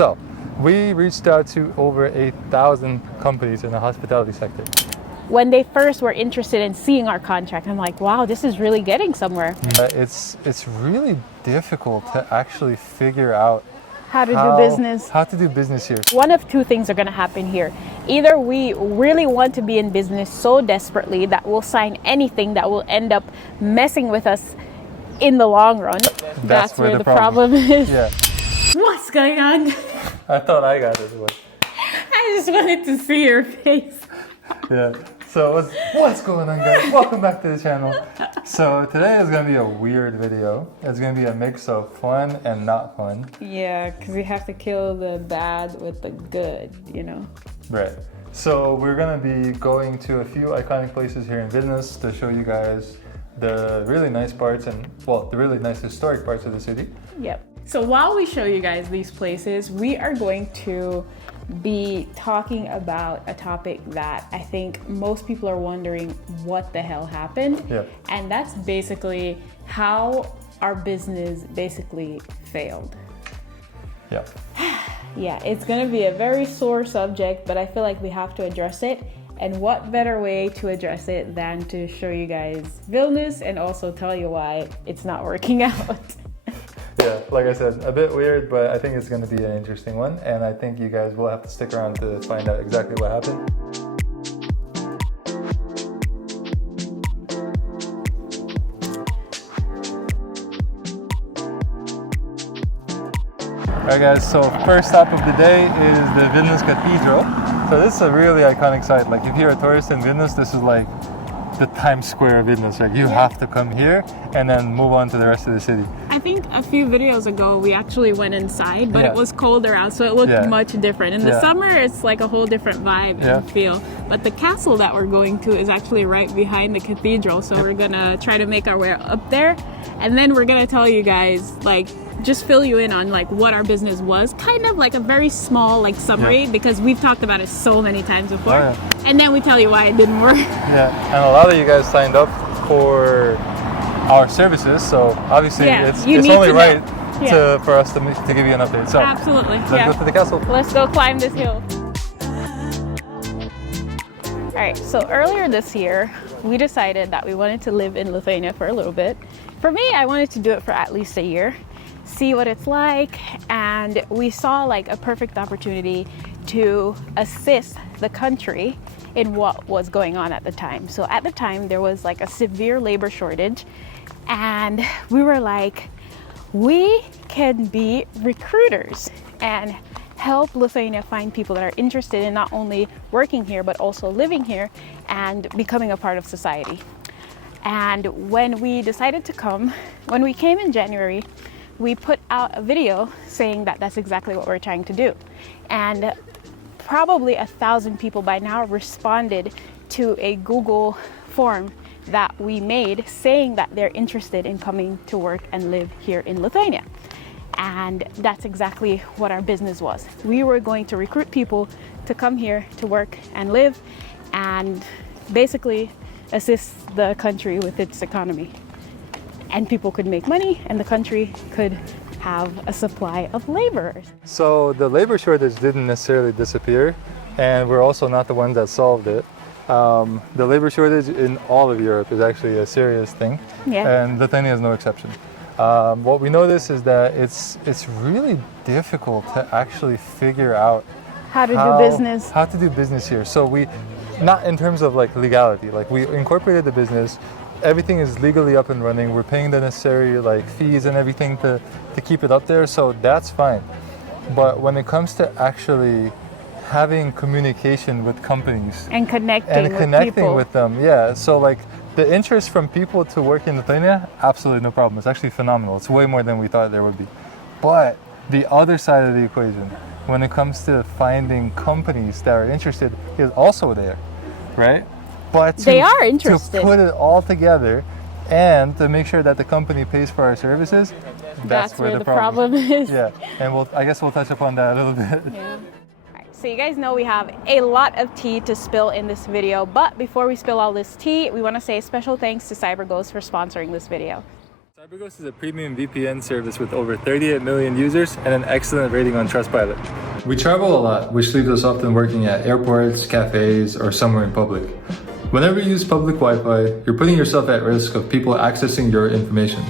So we reached out to over 8,000 companies in the hospitality sector. When they first were interested in seeing our contract, I'm like, wow, this is really getting somewhere. It's really difficult to actually figure out How to do business here. One of two things are going to happen here. Either we really want to be in business so desperately that we'll sign anything that will end up messing with us in the long run. That's where the problem is. Yeah. What's going on? I thought I got this one. I just wanted to see your face. Yeah. So what's going on, guys? Welcome back to the channel. So today is going to be a weird video. It's going to be a mix of fun and not fun. Yeah, because we have to kill the bad with the good, you know? Right. So we're going to be going to a few iconic places here in Vilnius to show you guys the really nice parts and, well, the really nice historic parts of the city. Yep. So while we show you guys these places, we are going to be talking about a topic that I think most people are wondering what the hell happened. Yeah. And that's basically how our business basically failed. Yeah. Yeah, it's going to be a very sore subject, but I feel like we have to address it. And what better way to address it than to show you guys Vilnius and also tell you why it's not working out. Yeah, like I said, a bit weird, but I think it's going to be an interesting one. And I think you guys will have to stick around to find out exactly what happened. Alright guys, so first stop of the day is the Vilnius Cathedral. So this is a really iconic site. Like if you're a tourist in Vilnius, this is like the Times Square of Vilnius. Like you have to come here and then move on to the rest of the city. I think a few videos ago we actually went inside, but it was colder out, so it looked much different. In the summer, it's like a whole different vibe and feel. But the castle that we're going to is actually right behind the cathedral, so we're gonna try to make our way up there, and then we're gonna tell you guys, like, just fill you in on like what our business was, kind of like a very small like summary, because we've talked about it so many times before. And then we tell you why it didn't work. Yeah, and a lot of you guys signed up for our services, so obviously it's only right for us to give you an update. So absolutely, let's go to the castle. Let's go climb this hill. All right, so earlier this year, we decided that we wanted to live in Lithuania for a little bit. For me, I wanted to do it for at least a year, see what it's like, and we saw like a perfect opportunity to assist the country in what was going on at the time. So at the time, there was like a severe labor shortage, and we were like, we can be recruiters and help Lithuania find people that are interested in not only working here, but also living here and becoming a part of society. And when we decided to come, when we came in January, we put out a video saying that that's exactly what we're trying to do. And probably 1,000 people by now responded to a Google form that we made saying that they're interested in coming to work and live here in Lithuania. And that's exactly what our business was. We were going to recruit people to come here to work and live and basically assist the country with its economy. And people could make money and the country could have a supply of laborers. So the labor shortage didn't necessarily disappear, and we're also not the ones that solved it. The labor shortage in all of Europe is actually a serious thing, and Lithuania is no exception. What we notice is that it's really difficult to actually figure out how to do business here. So we, not in terms of like legality, like we incorporated the business, everything is legally up and running, we're paying the necessary like fees and everything to keep it up there, so that's fine. But when it comes to actually having communication with companies and connecting with them, so like the interest from people to work in Lithuania, absolutely no problem. It's actually phenomenal. It's way more than we thought there would be. But the other side of the equation, when it comes to finding companies that are interested, is also there, right? But they are interested. To put it all together and to make sure that the company pays for our services, that's where the problem is. Yeah, and I guess we'll touch upon that a little bit. Yeah. So you guys know we have a lot of tea to spill in this video, but before we spill all this tea, we want to say a special thanks to CyberGhost for sponsoring this video. CyberGhost is a premium VPN service with over 38 million users and an excellent rating on Trustpilot. We travel a lot, which leaves us often working at airports, cafes, or somewhere in public. Whenever you use public Wi-Fi, you're putting yourself at risk of people accessing your information.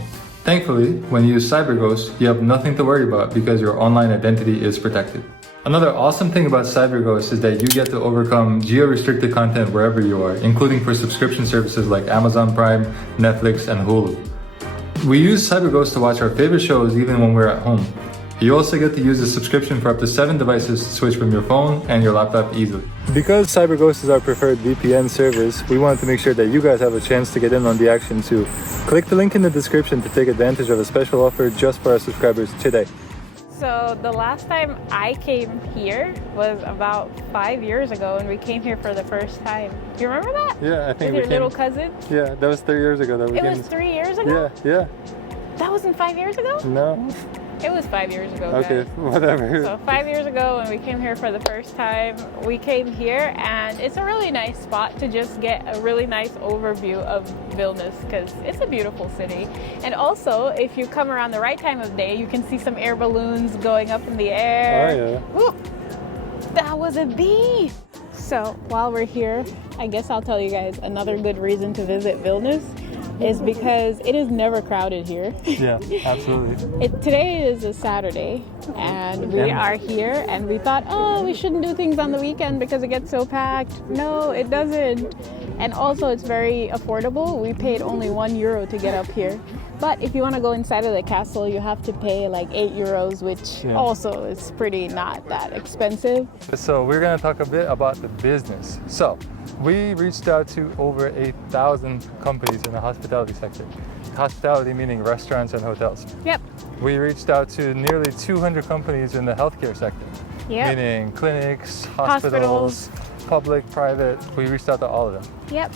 Thankfully, when you use CyberGhost, you have nothing to worry about because your online identity is protected. Another awesome thing about CyberGhost is that you get to overcome geo-restricted content wherever you are, including for subscription services like Amazon Prime, Netflix, and Hulu. We use CyberGhost to watch our favorite shows even when we're at home. You also get to use the subscription for up to 7 devices to switch from your phone and your laptop easily. Because CyberGhost is our preferred VPN service, we wanted to make sure that you guys have a chance to get in on the action too. Click the link in the description to take advantage of a special offer just for our subscribers today. So the last time I came here was about 5 years ago, and we came here for the first time. Do you remember that? Yeah, I think with your little cousin? Yeah, that was 3 years ago that we came. It was 3 years ago? Yeah. That wasn't 5 years ago? No. It was 5 years ago. Okay, guys. whatever. So 5 years ago when we came here for the first time, we came here and it's a really nice spot to just get a really nice overview of Vilnius because it's a beautiful city. And also, if you come around the right time of day, you can see some air balloons going up in the air. Oh yeah. Ooh, that was a bee! So while we're here, I guess I'll tell you guys another good reason to visit Vilnius is because it is never crowded here. Yeah, absolutely. Today is a Saturday and we are here and we thought, oh, we shouldn't do things on the weekend because it gets so packed. No, it doesn't. And also it's very affordable. We paid only €1 to get up here. But if you want to go inside of the castle, you have to pay like €8, which also is pretty not that expensive. So we're going to talk a bit about the business. So we reached out to over 8,000 companies in the hospitality sector. Hospitality meaning restaurants and hotels. Yep. We reached out to nearly 200 companies in the healthcare sector. Yep. Meaning clinics, hospitals, public, private. We reached out to all of them. Yep.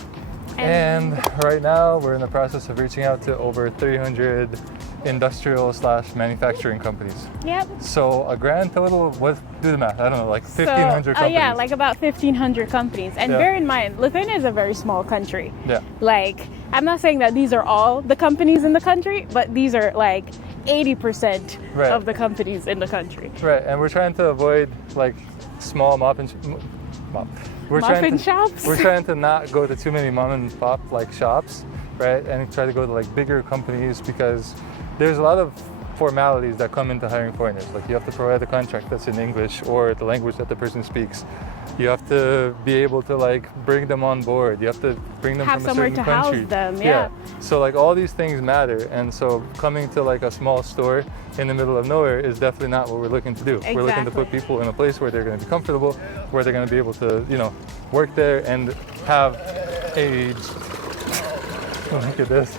And right now we're in the process of reaching out to over 300 industrial/manufacturing companies. Yep. So a grand total, do the math, I don't know, like 1,500 companies. Yeah, like about 1,500 companies. And bear in mind, Lithuania is a very small country. Yeah. Like, I'm not saying that these are all the companies in the country, but these are like 80% of the companies in the country. Right, and we're trying to avoid like small We're trying to not go to too many mom and pop like shops, right? And try to go to like bigger companies because there's a lot of formalities that come into hiring foreigners. Like you have to provide a contract that's in English or the language that the person speaks. You have to be able to like bring them on board. You have to bring them from a certain country. Have somewhere to house them, yeah. So like all these things matter, and so coming to like a small store in the middle of nowhere is definitely not what we're looking to do. Exactly. We're looking to put people in a place where they're going to be comfortable, where they're going to be able to, work there and have a. Look at this.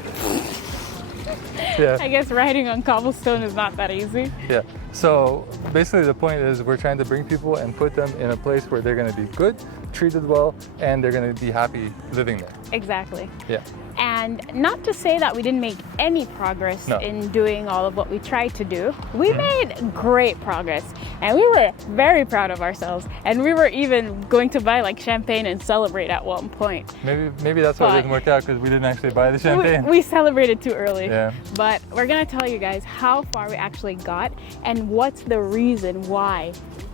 Yeah. I guess riding on cobblestone is not that easy. Yeah. So basically the point is we're trying to bring people and put them in a place where they're going to be good, treated well, and they're going to be happy living there. Exactly. Yeah. And not to say that we didn't make any progress in doing all of what we tried to do. We made great progress and we were very proud of ourselves. And we were even going to buy like champagne and celebrate at one point. Maybe that's why it didn't work out, because we didn't actually buy the champagne. We celebrated too early. Yeah. But we're going to tell you guys how far we actually got and what's the reason why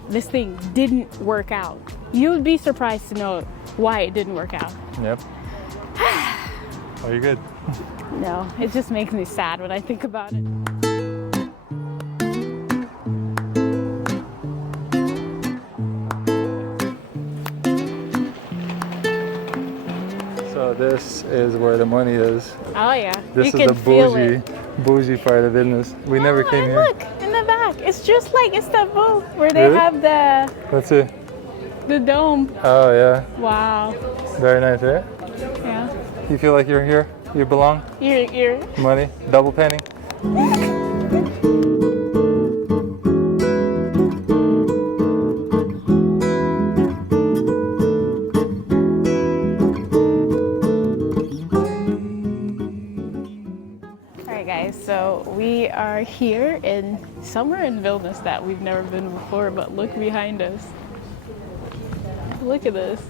this thing didn't work out. You would be surprised to know why it didn't work out. Yep. Are you good? No, it just makes me sad when I think about it. So this is where the money is. Oh yeah, this you is can feel it. Bougie part of Vilnius. We never came here. Look in the back. It's just like Istanbul, where they have Let's see. the dome. Oh yeah. Wow. Very nice, right? Yeah. You feel like you're here? You belong? You're Money, double penny. Alright guys, so we are here somewhere in Vilnius that we've never been before, but look behind us. Look at this.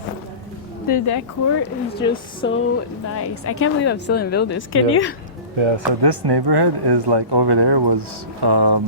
The decor is just so nice. I can't believe I'm still in Vilnius. Can you? Yeah, so this neighborhood is like over there was,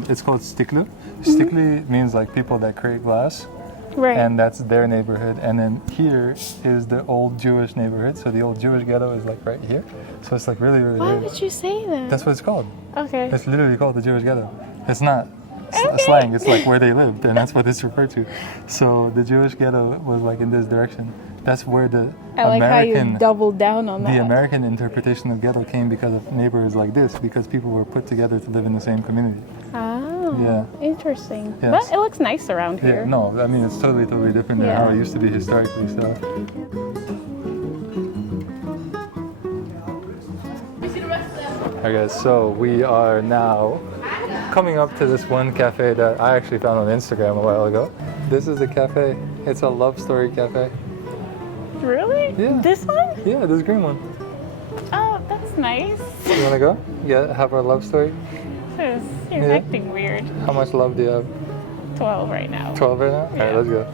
it's called Stiklo. Stikli means like people that create glass. Right. And that's their neighborhood. And then here is the old Jewish neighborhood. So the old Jewish ghetto is like right here. So it's like really, really Why weird. would you say that? That's what it's called. Okay. It's literally called the Jewish ghetto. It's not Okay. slang, it's like where they lived, and that's what it's referred to. So the Jewish ghetto was like in this direction. That's where the I like how you American, doubled down on the that. American interpretation of ghetto came because of neighborhoods like this, because people were put together to live in the same community. Oh, Yeah. interesting. Yes. But it looks nice around Yeah, here. no, I mean it's totally, totally different than Yeah. how it used to be historically. So. Alright guys, so we are now coming up to this one cafe that I actually found on Instagram a while ago. This is the cafe. It's a love story cafe. Really? Yeah. This one? Yeah, this green one. Oh, that's nice. You wanna go? Yeah, have our love story? You're Yeah. acting weird. How much love do you have? 12 right now. 12 right now? Yeah. Alright, let's go.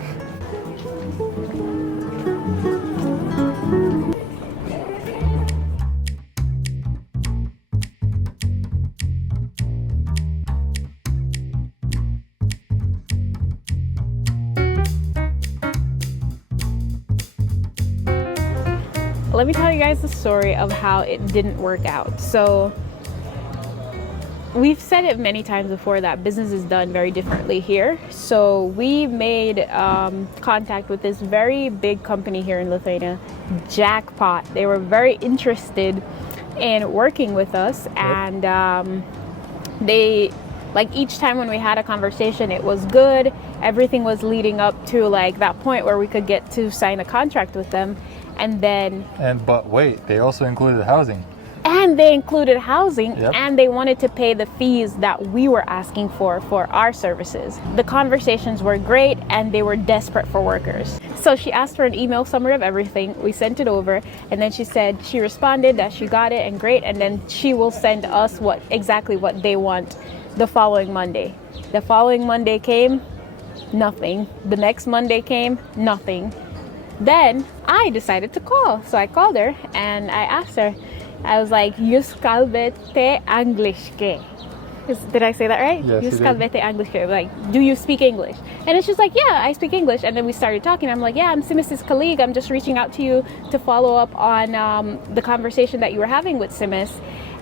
Let me tell you guys the story of how it didn't work out. So we've said it many times before that business is done very differently here. So we made contact with this very big company here in Lithuania, Jackpot. They were very interested in working with us, and they, like, each time when we had a conversation, it was good. Everything was leading up to like that point where we could get to sign a contract with them. And then, But wait, they also included housing. and they included housing. Yep. And they wanted to pay the fees that we were asking for our services. The conversations were great, and they were desperate for workers. So she asked for an email summary of everything. We sent it over, and then she said she responded that she got it and great, and then she will send us exactly what they want the following Monday. The following Monday came, nothing. The next Monday came, nothing. Then I decided to call. So I called her and I asked her, I was like, "Jūs kalbate angliškai?" Did I say that right? Yes, you Jūs did. kalbate angliškai. Like, do you speak English? And it's just like, yeah, I speak English. And then we started talking. I'm like, yeah, I'm Simis's colleague. I'm just reaching out to you to follow up on the conversation that you were having with Simis.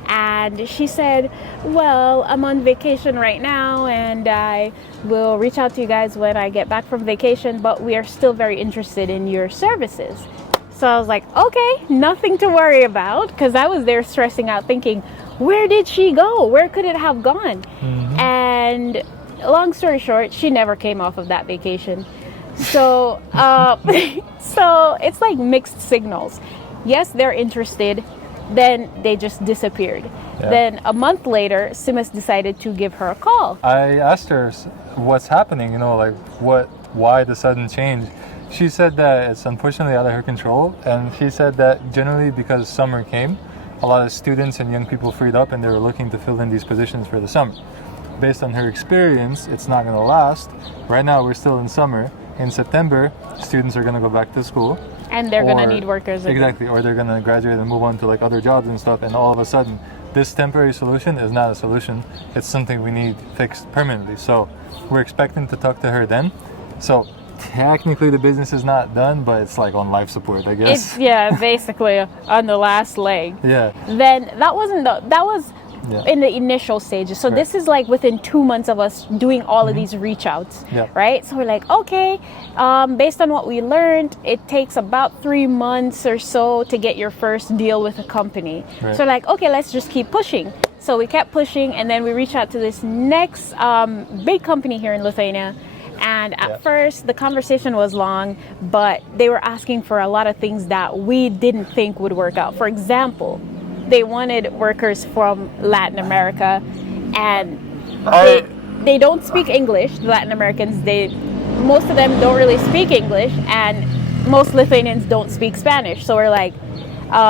And she said, well, I'm on vacation right now, and I will reach out to you guys when I get back from vacation, but we are still very interested in your services. So I was like, okay, nothing to worry about, because I was there stressing out thinking, where did she go? Where could it have gone? Mm-hmm. And long story short, she never came off of that vacation. So, so it's like mixed signals. Yes, they're interested. Then they just disappeared. Yeah. Then a month later, Simis decided to give her a call. I asked her what's happening, like why the sudden change. She said that it's unfortunately out of her control, and she said that generally because summer came, a lot of students and young people freed up and they were looking to fill in these positions for the summer. Based on her experience, it's not going to last. Right now we're still in summer. In September, students are going to go back to school. And they're going to need workers again. Exactly, or they're going to graduate and move on to like other jobs and stuff, and all of a sudden this temporary solution is not a solution. It's something we need fixed permanently. So we're expecting to talk to her then. So technically the business is not done, but it's like on life support, I guess. It's basically on the last leg. Yeah. Then that was Yeah. in the initial stages. So Right. this is like within 2 months of us doing all of these reach outs, Yeah. right? So we're like, okay, based on what we learned, it takes about 3 months or so to get your first deal with a company. Right. So like, okay, let's just keep pushing. So we kept pushing, and then we reached out to this next big company here in Lithuania. And at first, the conversation was long, but they were asking for a lot of things that we didn't think would work out. For example, they wanted workers from Latin America, and they don't speak English. The Latin Americans, most of them don't really speak English, and most Lithuanians don't speak Spanish. So we're like,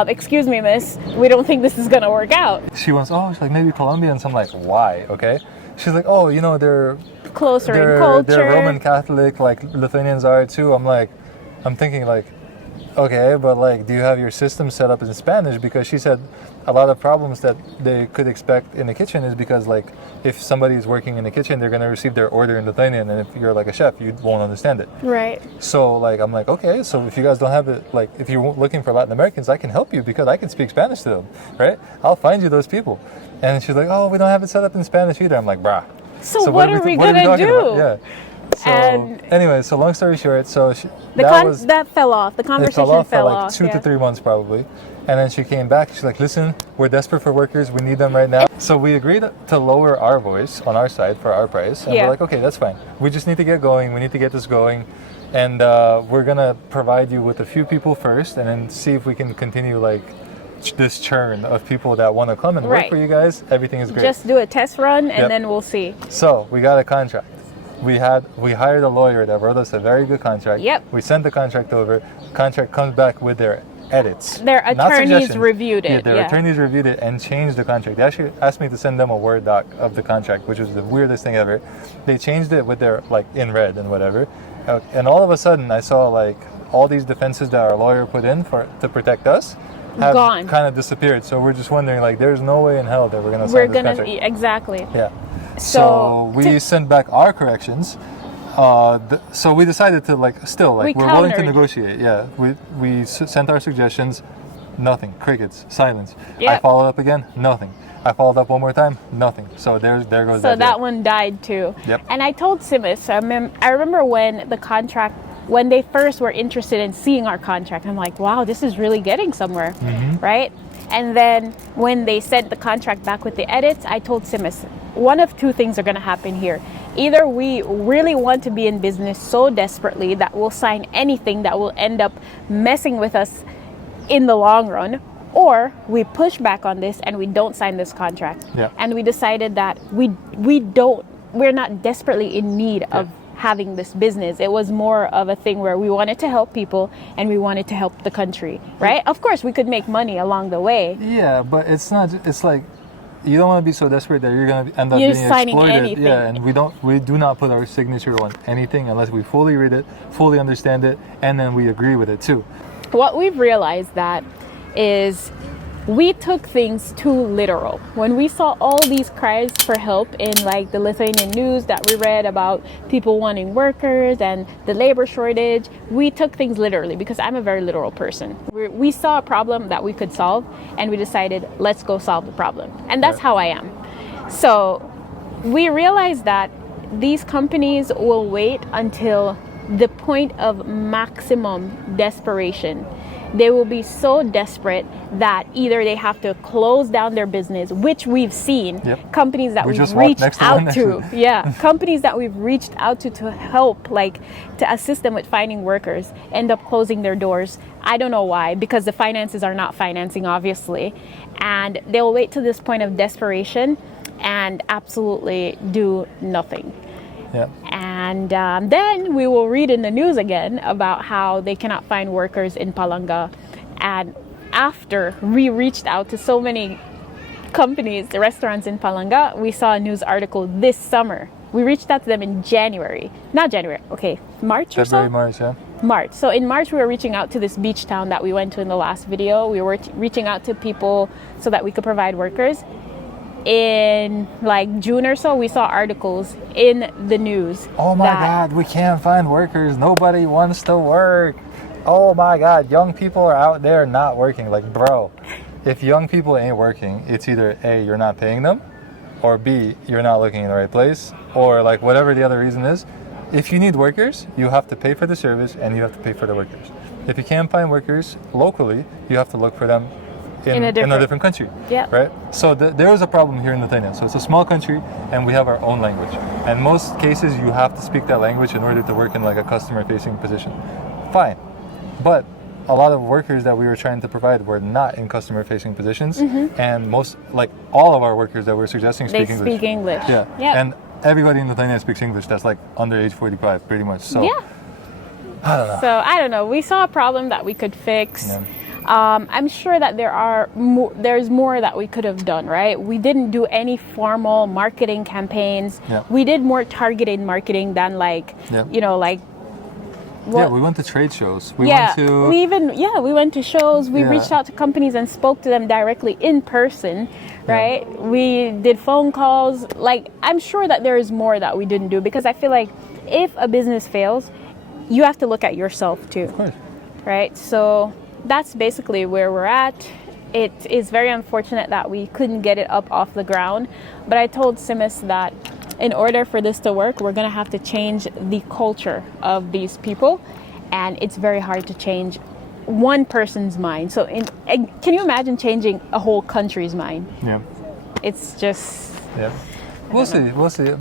excuse me, miss, we don't think this is gonna work out. She's like, maybe Colombians. I'm like, why? Okay. She's like, oh, they're Closer in culture. They're Roman Catholic, like Lithuanians are too. I'm thinking like, okay, but like, do you have your system set up in Spanish? Because she said a lot of problems that they could expect in the kitchen is because like, if somebody is working in the kitchen, they're going to receive their order in Lithuanian, and if you're like a chef, you won't understand it. Right. So like, I'm like, okay, so if you guys don't have it, like, if you're looking for Latin Americans, I can help you because I can speak Spanish to them, right? I'll find you those people. And she's like, oh, we don't have it set up in Spanish either. I'm like, brah. So what are we gonna do? Yeah. So anyway, so long story short, so that fell off. The conversation fell off for like off. 2 to 3 months probably. And then she came back. She's like, listen, we're desperate for workers. We need them right now. So we agreed to lower our voice on our side for our price. And we're like, okay, that's fine. We just need to get going. We need to get this going. And we're going to provide you with a few people first and then see if we can continue like this churn of people that want to come and work for you guys. Everything is great. Just do a test run and then we'll see. So we got a contract. We hired a lawyer that wrote us a very good contract. Yep. We sent the contract over. Contract comes back with their edits. Their attorneys reviewed it. Yeah, their attorneys reviewed it and changed the contract. They actually asked me to send them a Word doc of the contract, which was the weirdest thing ever. They changed it with their, like, in red and whatever. And all of a sudden, I saw, like, all these defenses that our lawyer put in to protect us have gone. Kind of disappeared. So we're just wondering, like, there's no way in hell that we're going to sign this contract. Exactly. Yeah. So we sent back our corrections. So we decided to we're willing to negotiate. Yeah, we sent our suggestions. Nothing. Crickets. Silence. Yep. I followed up again. Nothing. I followed up one more time. Nothing. So there goes that. So that one died too. Yep. And I told Simis. I remember when they first were interested in seeing our contract. I'm like, wow, this is really getting somewhere, right? And then when they sent the contract back with the edits, I told Simis, one of two things are going to happen here. Either we really want to be in business so desperately that we'll sign anything that will end up messing with us in the long run, or we push back on this and we don't sign this contract. Yeah. And we decided that we're not desperately in need of having this business. It was more of a thing where we wanted to help people and we wanted to help the country, right? Of course, we could make money along the way. Yeah, but it's like, you don't want to be so desperate that you're going to end up being exploited. Anything. Yeah, and we do not put our signature on anything unless we fully read it, fully understand it, and then we agree with it too. What we've realized that is we took things too literal. When we saw all these cries for help in like the Lithuanian news that we read about people wanting workers and the labor shortage, we took things literally because I'm a very literal person. We saw a problem that we could solve and we decided, let's go solve the problem. And that's how I am. So we realized that these companies will wait until the point of maximum desperation. They will be so desperate that either they have to close down their business, which we've seen. Companies that we've reached out to. Companies that we've reached out to help, like to assist them with finding workers, end up closing their doors. I don't know why, because the finances are not financing, obviously. And they'll wait to this point of desperation and absolutely do nothing. And then we will read in the news again about how they cannot find workers in Palanga. And after we reached out to so many companies, the restaurants in Palanga, we saw a news article this summer. We reached out to them in March or so? March, yeah. March. So in March, we were reaching out to this beach town that we went to in the last video. We were reaching out to people so that we could provide workers. In like June or so, we saw articles in the news. Oh my God, we can't find workers. Nobody wants to work. Oh my God, young people are out there not working. Like, bro, if young people ain't working, it's either A, you're not paying them, or B, you're not looking in the right place, or like whatever the other reason is. If you need workers, you have to pay for the service and you have to pay for the workers. If you can't find workers locally, you have to look for them in a different country, right? So there is a problem here in Lithuania. So it's a small country and we have our own language. And most cases you have to speak that language in order to work in like a customer-facing position. Fine, but a lot of workers that we were trying to provide were not in customer-facing positions, and all of our workers that we're suggesting speak English. They speak English. And everybody in Lithuania speaks English. That's like under age 45, pretty much. So I don't know. So I don't know. We saw a problem that we could fix. I'm sure that there's more that we could have done, right? We didn't do any formal marketing campaigns. We did more targeted marketing than like Yeah, we went to trade shows. We went to... we went to shows. We reached out to companies and spoke to them directly in person, right? We did phone calls. Like, I'm sure that there is more that we didn't do, because I feel like if a business fails, you have to look at yourself too. Of course. Right? So that's basically where we're at. It is very unfortunate that we couldn't get it up off the ground, but I told Simis that in order for this to work, we're going to have to change the culture of these people, and it's very hard to change one person's mind. So can you imagine changing a whole country's mind? Yeah. It's just... Yeah. We'll see.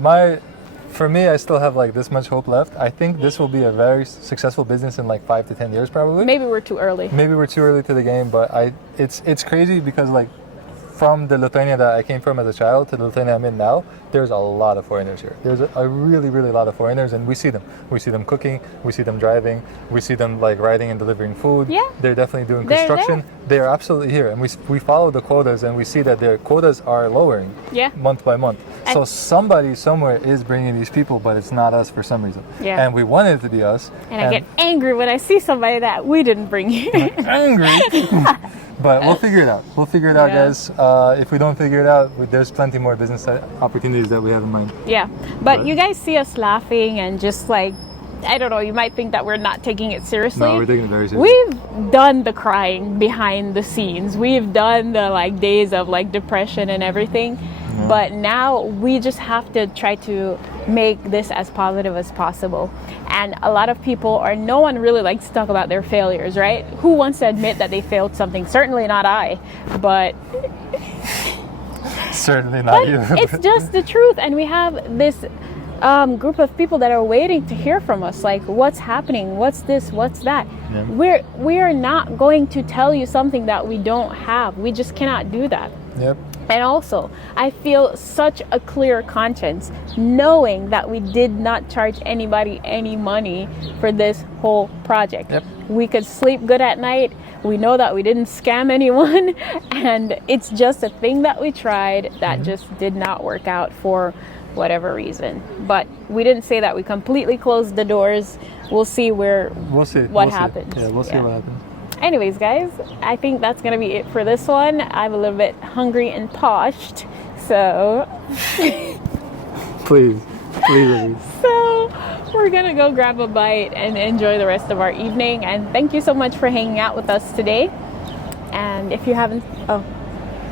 For me, I still have like this much hope left. I think this will be a very successful business in like 5 to 10 years probably. Maybe we're too early. Maybe we're too early to the game, but it's crazy because like from the Lithuania that I came from as a child to the Lithuania I'm in now, there's a lot of foreigners here. There's a really, really lot of foreigners, and we see them. We see them cooking, we see them driving, we see them like riding and delivering food. Yeah. They're definitely doing construction. They're absolutely here, and we follow the quotas, and we see that their quotas are lowering month by month. So somebody somewhere is bringing these people, but it's not us for some reason. Yeah. And we wanted it to be us. And I get angry when I see somebody that we didn't bring here. Angry. But we'll figure it out. We'll figure it out, guys. If we don't figure it out, there's plenty more business opportunities that we have in mind. Yeah. But you guys see us laughing and just like, I don't know, you might think that we're not taking it seriously. No, we're taking it very seriously. We've done the crying behind the scenes. We've done the like days of like depression and everything. Yeah. But now we just have to try to make this as positive as possible. And a lot of people, or no one really likes to talk about their failures, right? Who wants to admit that they failed something? Certainly not I, but... Certainly not you. It's just the truth. And we have this group of people that are waiting to hear from us, like, what's happening? What's this? What's that? Yeah. We are not going to tell you something that we don't have. We just cannot do that. Yep. And also, I feel such a clear conscience knowing that we did not charge anybody any money for this whole project. Yep. We could sleep good at night. We know that we didn't scam anyone, and it's just a thing that we tried that just did not work out for whatever reason. But we didn't say that we completely closed the doors. We'll see what happens. Yeah, we'll see what happens. Anyways, guys, I think that's going to be it for this one. I'm a little bit hungry and parched, so... Please. So, we're going to go grab a bite and enjoy the rest of our evening. And thank you so much for hanging out with us today. And if you haven't...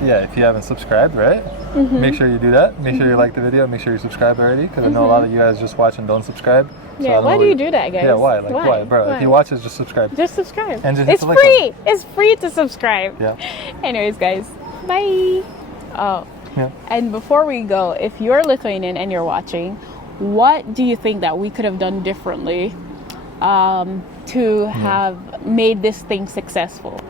if you haven't subscribed, right? Make sure you do that. Make sure you like the video. Make sure you subscribe already, because I know a lot of you guys just watch and don't subscribe. So yeah, why do you do that, guys? Yeah, why? Why? Bro, if you watch it, just subscribe. Just subscribe. And just it's free. It's free to subscribe. Yeah. Anyways, guys, bye. And before we go, if you're Lithuanian and you're watching, what do you think that we could have done differently to have made this thing successful?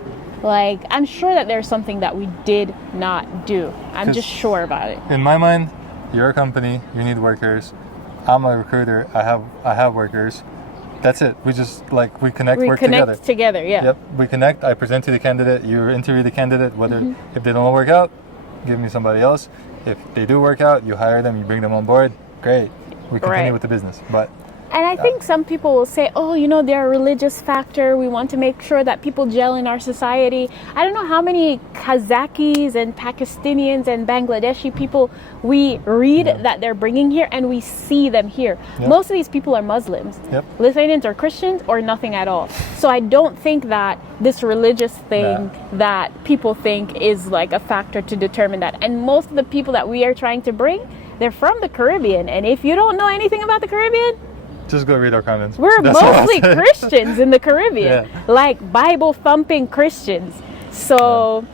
Like, I'm sure that there's something that we did not do. I'm just sure about it. In my mind, you're a company, you need workers. I'm a recruiter, I have workers. That's it. We just we connect, work together. Yeah. Yep. We connect. I present to the candidate. You interview the candidate. Whether if they don't work out, give me somebody else. If they do work out, you hire them. You bring them on board. Great. We continue with the business. And I think some people will say, they're a religious factor. We want to make sure that people gel in our society. I don't know how many Kazakhis and Pakistanians and Bangladeshi people we read that they're bringing here, and we see them here. Yep. Most of these people are Muslims. Yep. Lithuanians are Christians or nothing at all. So I don't think that this religious thing that people think is like a factor to determine that. And most of the people that we are trying to bring, they're from the Caribbean. And if you don't know anything about the Caribbean, just go read our comments. We're mostly Christians in the Caribbean, like Bible thumping Christians. So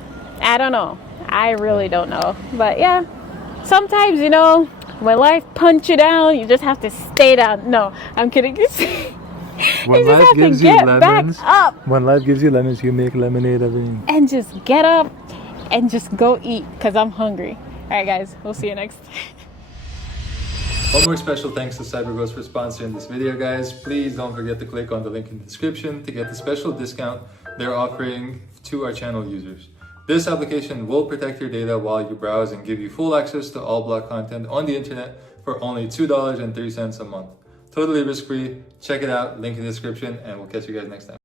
I don't know. I really don't know. But yeah, sometimes, when life punch you down, you just have to stay down. No, I'm kidding. When life gives you lemons, when life gives you lemons, you make lemonade of it. And just get up and just go eat, because I'm hungry. All right, guys, we'll see you next time. One more special thanks to CyberGhost for sponsoring this video, guys. Please don't forget to click on the link in the description to get the special discount they're offering to our channel users. This application will protect your data while you browse and give you full access to all blog content on the internet for only $2.03 a month. Totally risk-free. Check it out, link in the description, and we'll catch you guys next time.